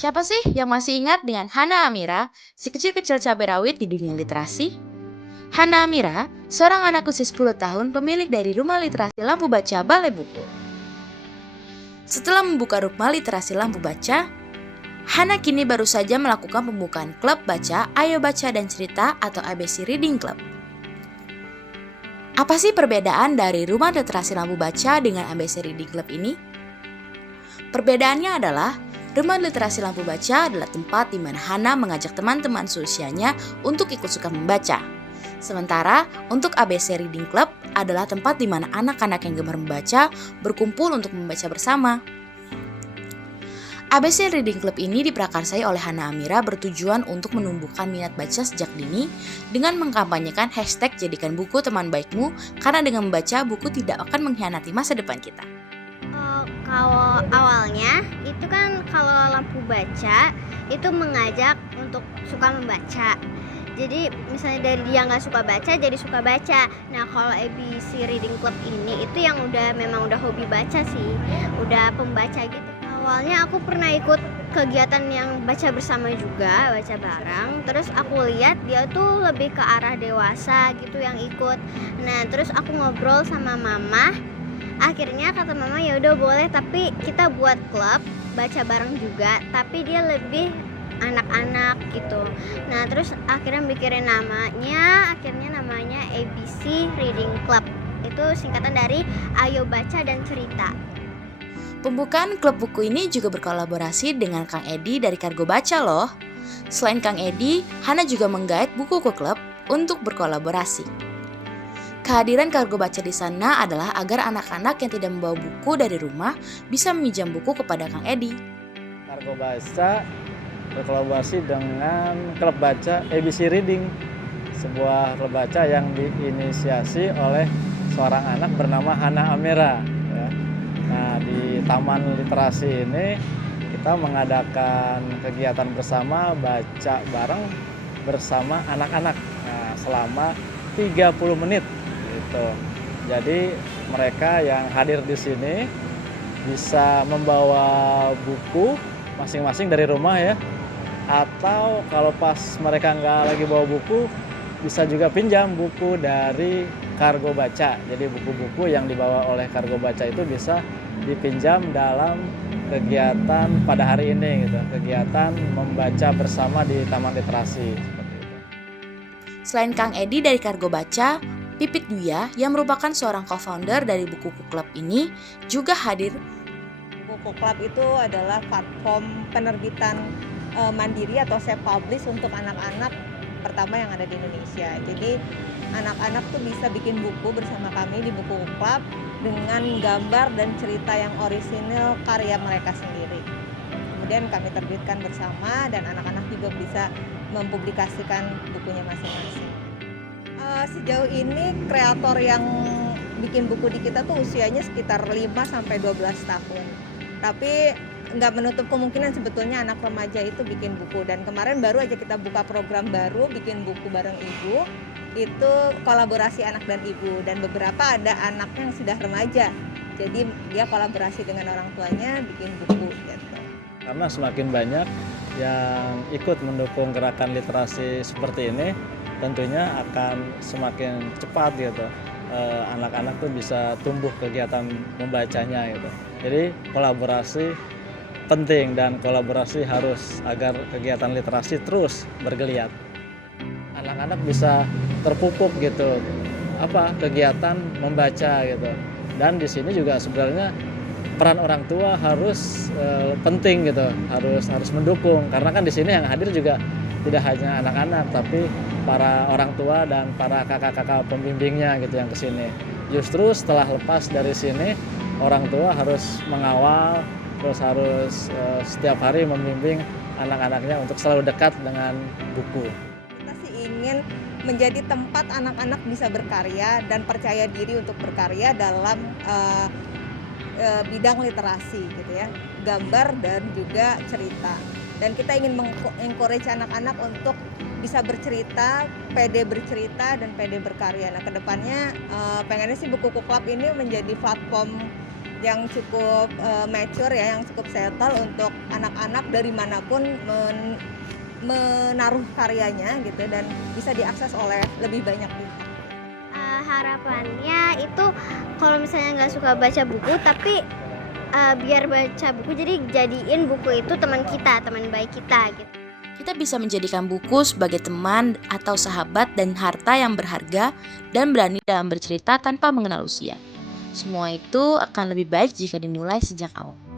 Siapa sih yang masih ingat dengan Hana Amira, si kecil-kecil cabai rawit di dunia literasi? Hana Amira, seorang anak usia 10 tahun pemilik dari Rumah Literasi Lampu Baca Balai Buku. Setelah membuka Rumah Literasi Lampu Baca, Hana kini baru saja melakukan pembukaan klub baca Ayo Baca dan Cerita atau ABC Reading Club. Apa sih perbedaan dari Rumah Literasi Lampu Baca dengan ABC Reading Club ini? Perbedaannya adalah Rumah Literasi Lampu Baca adalah tempat di mana Hana mengajak teman-teman seusianya untuk ikut suka membaca. Sementara untuk ABC Reading Club adalah tempat di mana anak-anak yang gemar membaca berkumpul untuk membaca bersama. ABC Reading Club ini diprakarsai oleh Hana Amira bertujuan untuk menumbuhkan minat baca sejak dini dengan mengkampanyekan hashtag jadikan buku teman baikmu karena dengan membaca buku tidak akan mengkhianati masa depan kita. Kalau awalnya itu kan kalau lampu baca itu mengajak untuk suka membaca. Jadi misalnya dari dia nggak suka baca jadi suka baca. Nah kalau ABC Reading Club ini itu yang memang udah hobi baca sih, udah pembaca gitu. Awalnya aku pernah ikut kegiatan yang baca bersama juga, baca bareng. Terus aku lihat dia tuh lebih ke arah dewasa gitu yang ikut. Nah terus aku ngobrol sama mama. Akhirnya kata mama ya udah boleh tapi kita buat klub baca bareng juga tapi dia lebih anak-anak gitu. Nah terus akhirnya mikirin akhirnya namanya ABC Reading Club. Itu singkatan dari Ayo Baca dan Cerita. Pembukaan klub buku ini juga berkolaborasi dengan Kang Edi dari Kargo Baca loh. Selain Kang Edi, Hana juga menggait buku ke klub untuk berkolaborasi. Kehadiran Kargo Baca di sana adalah agar anak-anak yang tidak membawa buku dari rumah bisa meminjam buku kepada Kang Edi. Kargo Baca berkolaborasi dengan klub baca ABC Reading, sebuah klub baca yang diinisiasi oleh seorang anak bernama Hana Amira. Nah, di Taman Literasi ini kita mengadakan kegiatan bersama baca bareng bersama anak-anak selama 30 menit. Gitu. Jadi mereka yang hadir di sini bisa membawa buku masing-masing dari rumah ya, atau kalau pas mereka nggak lagi bawa buku bisa juga pinjam buku dari Kargo Baca. Jadi buku-buku yang dibawa oleh Kargo Baca itu bisa dipinjam dalam kegiatan pada hari ini gitu, kegiatan membaca bersama di Taman Literasi seperti itu. Selain Kang Edi dari Kargo Baca, Pipit Duya yang merupakan seorang co-founder dari Buku Club ini juga hadir. Buku Club itu adalah platform penerbitan mandiri atau self-publish untuk anak-anak pertama yang ada di Indonesia. Jadi anak-anak tuh bisa bikin buku bersama kami di Buku Club dengan gambar dan cerita yang orisinil karya mereka sendiri. Kemudian kami terbitkan bersama dan anak-anak juga bisa mempublikasikan bukunya masing-masing. Sejauh ini kreator yang bikin buku di kita tuh usianya sekitar 5-12 tahun. Tapi nggak menutup kemungkinan sebetulnya anak remaja itu bikin buku. Dan kemarin baru aja kita buka program baru bikin buku bareng ibu. Itu kolaborasi anak dan ibu. Dan beberapa ada anak yang sudah remaja. Jadi dia kolaborasi dengan orang tuanya bikin buku gitu. Karena semakin banyak yang ikut mendukung gerakan literasi seperti ini, tentunya akan semakin cepat gitu anak-anak tuh bisa tumbuh kegiatan membacanya gitu. Jadi kolaborasi penting dan kolaborasi harus agar kegiatan literasi terus bergeliat. Anak-anak bisa terpupuk gitu kegiatan membaca gitu. Dan di sini juga sebenarnya peran orang tua harus penting gitu, harus mendukung karena kan di sini yang hadir juga tidak hanya anak-anak tapi para orang tua dan para kakak-kakak pembimbingnya gitu yang kesini. Justru setelah lepas dari sini orang tua harus mengawal, terus harus setiap hari membimbing anak-anaknya untuk selalu dekat dengan buku. Kita sih ingin menjadi tempat anak-anak bisa berkarya dan percaya diri untuk berkarya dalam bidang literasi gitu ya, gambar dan juga cerita. Dan kita ingin encourage anak-anak untuk bisa bercerita, pede bercerita dan pede berkarya. Nah kedepannya pengennya sih Buku Club ini menjadi platform yang cukup mature ya, yang cukup settle untuk anak-anak dari manapun menaruh karyanya gitu dan bisa diakses oleh lebih banyak pihak. Harapannya itu kalau misalnya nggak suka baca buku tapi biar baca buku, jadi jadiin buku itu teman kita, teman baik kita gitu. Kita bisa menjadikan buku sebagai teman atau sahabat dan harta yang berharga dan berani dalam bercerita tanpa mengenal usia. Semua itu akan lebih baik jika dimulai sejak awal.